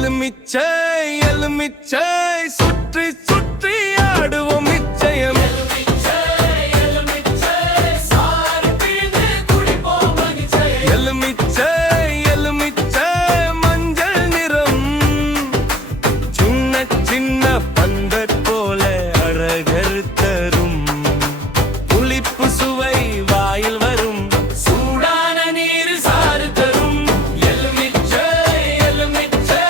எலுமிச்சை எலுமிச்சை சுற்றி சுற்றி ஆடுவோம் நிச்சயம். எலுமிச்சை எலுமிச்சை மஞ்சள் நிறம், சின்ன சின்ன பந்தற் போல அழகர் தரும். புளிப்பு சுவை வாயில் வரும், சூடான நீர் சாறு தரும். எலுமிச்சை எலுமிச்சை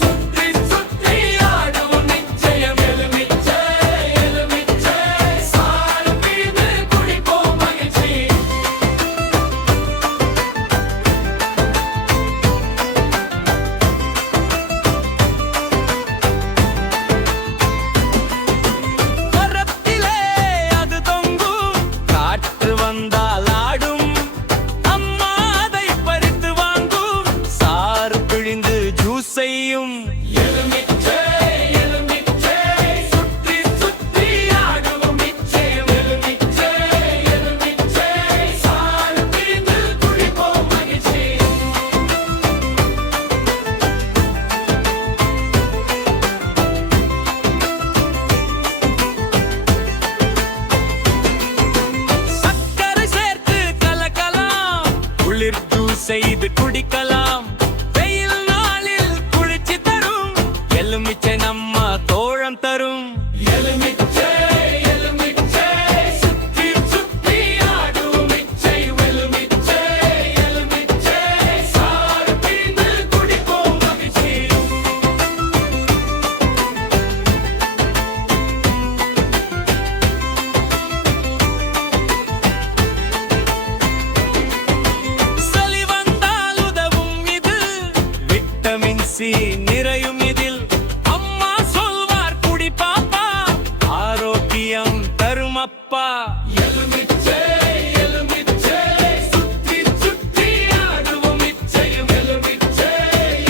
சுற்றி சுற்றி ஆடுவோம் நிச்சயம். எலுமிச்சை எலுமிச்சை சாறு பிழிந்து குடிப்போம் மகிழ்ச்சி. மரத்திலே அது தொங்கும், காற்று வந்தால் ஆடும். அம்மா அதை பறித்து வாங்கும், சாறு பிழிந்து ஜூஸ் செய்யும். எலுமிச்சை எலுமிச்சை சுற்றி சுற்றி ஆடுவோம் நிச்சயம். எலுமிச்சை எலுமிச்சை சாறு பிழிந்து குடிப்போம் மகிழ்ச்சி. சர்க்கரை சேர்த்து கலக்கலாம், குளிர் ஜூஸ் செய்து குடிக்கலாம். வெயில் நாளில் குளிர்ச்சி தரும், எலுமிச்சை நம்ம தோழம் தரும். எலுமிச்சை எலுமிச்சை சுற்றி சுற்றி ஆடுவோம் நிச்சயம். எலுமிச்சை எலுமிச்சை சாறு பிழிந்து குடிப்போம் மகிழ்ச்சி. சளி வந்தால் உதவும் இது, விட்டமின் சி நிறையும் இதில். அம்மா சொல்வார் குடி பாப்பா, ஆரோக்கியம் தரும் அப்பா. எலுமிச்சை எலுமிச்சை சுற்றி சுற்றி ஆடுவோம் நிச்சயம். எலுமிச்சை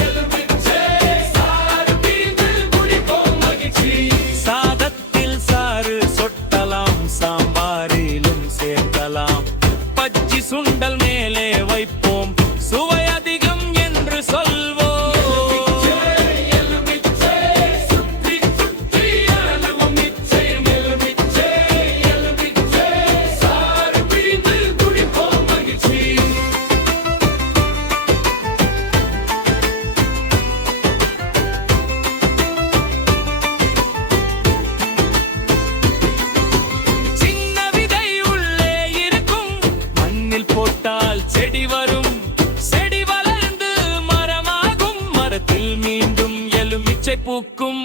எலுமிச்சை சாறு பிழிந்து குடிப்போம் மகிழ்ச்சி. சாதத்தில் சாறு சொட்டலாம், சாம்பாரிலும் சேர்க்கலாம். பச்சி சுண்டல் மேலே வைப்போம், சுவை அதிகம் என்று சொல்வோம். எலுமிச்சை சுற்றி சுற்றி ஆடுவோம் நிச்சயம். எலுமிச்சை எலுமிச்சை சாறு பிழிந்து குடிப்போம் மகிழ்ச்சி. சின்ன விதை உள்ளே இருக்கும், மண்ணில் போட்டால் செடி வரும். செடி வளர்ந்து மரமாகும், மரத்தில் மீண்டும் எலுமிச்சை பூக்கும்.